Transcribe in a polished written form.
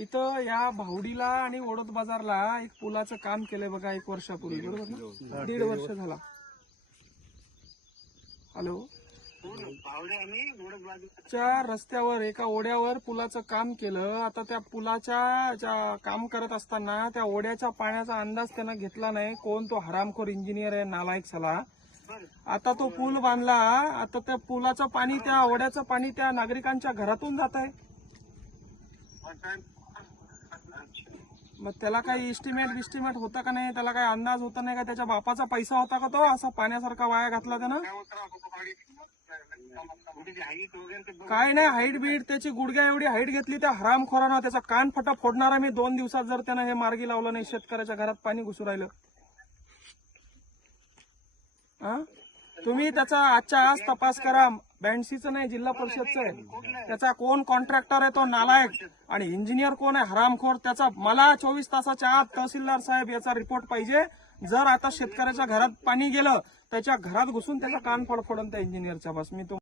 इथं या भावडीला आणि ओढत बाजारला एक पुलाचं काम केलंय बघा 1 वर्षापूर्वी, बरोबर ना? 1.5 वर्ष झाला. हॅलो, च्या रस्त्यावर एका ओढ्यावर पुलाचं काम केलं. आता त्या पुलाच्या काम करत असताना त्या ओढ्याच्या पाण्याचा अंदाज त्यानं घेतला नाही. कोण तो हरामखोर इंजिनियर आहे, नालायक साला. आता तो पूल बांधला. आता त्या पुलाचं पाणी, त्या ओढ्याचं पाणी त्या नागरिकांच्या घरातून जात आहे. मग त्याला काही इस्टिमेट होता का नाही? त्याला काही अंदाज होता नाही का? त्याच्या बापाचा पैसा होता का तो असा पाण्यासारखा वाया घातला त्यानं? काय नाही, हाईट बीट त्याची गुडघ्या एवढी हाईट घेतली त्या हरामखोरानं. त्याचा कान फटा फोडणारा मी 2 दिवसात, जर त्यानं हे मार्गी लावलं नाही. शेतकऱ्याच्या घरात पाणी घुसू राहिलं. तुम्ही त्याचा आजच्या आज तपास करा. बँडसीचं नाही, जिल्हा परिषदचं आहे. त्याचा कोण कॉन्ट्रॅक्टर आहे तो नालायक, आणि इंजिनियर कोण आहे हरामखोर. त्याचा मला 24 तासाच्या आत तहसीलदार साहेब याचा रिपोर्ट पाहिजे. जर आता शेतकऱ्याच्या घरात पाणी गेलं, त्याच्या घरात घुसून त्याचा कान फडफडून त्या इंजिनियरच्या. बस मी तो